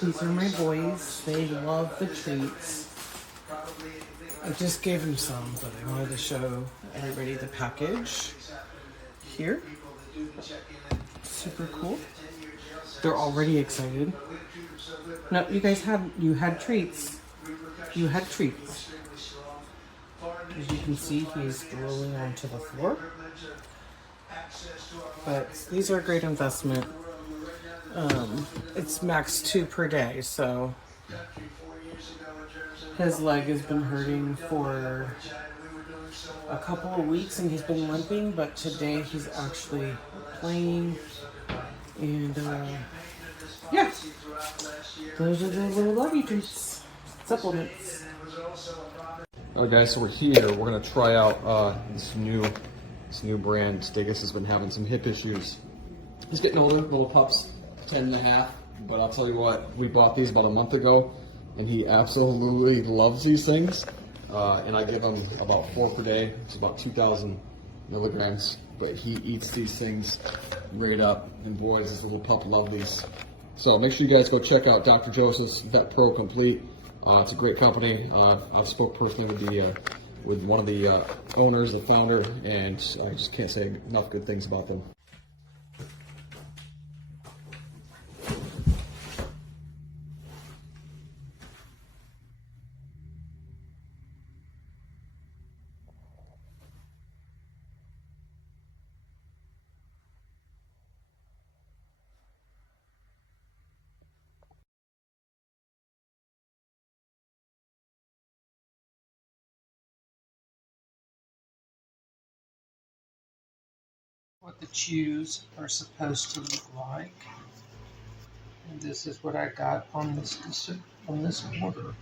These are my boys. They love the treats. I just gave them some, but I wanted to show everybody the package here. Super cool. They're already excited. No, you guys had treats. You had treats. As you can see, he's rolling onto the floor. But these are a great investment. It's max 2 per day, so his leg has been hurting for a couple of weeks and he's been limping, but today he's actually playing. And yeah, those are the little lovey treats, supplements. Alright guys, so we're here. We're gonna try out this new brand. Stegus has been having some hip issues. He's getting older, little pups, 10 and a half. But I'll tell you what, we bought these about a month ago, and he absolutely loves these things. And I give him about 4 per day. It's about 2,000 milligrams. But he eats these things right up, and boys, this little pup loves these. So make sure you guys go check out Dr. Joseph's VetPro Complete. It's a great company. I've spoke personally with one of the owners, the founder, and I just can't say enough good things about them. What the chews are supposed to look like. And this is what I got on this order.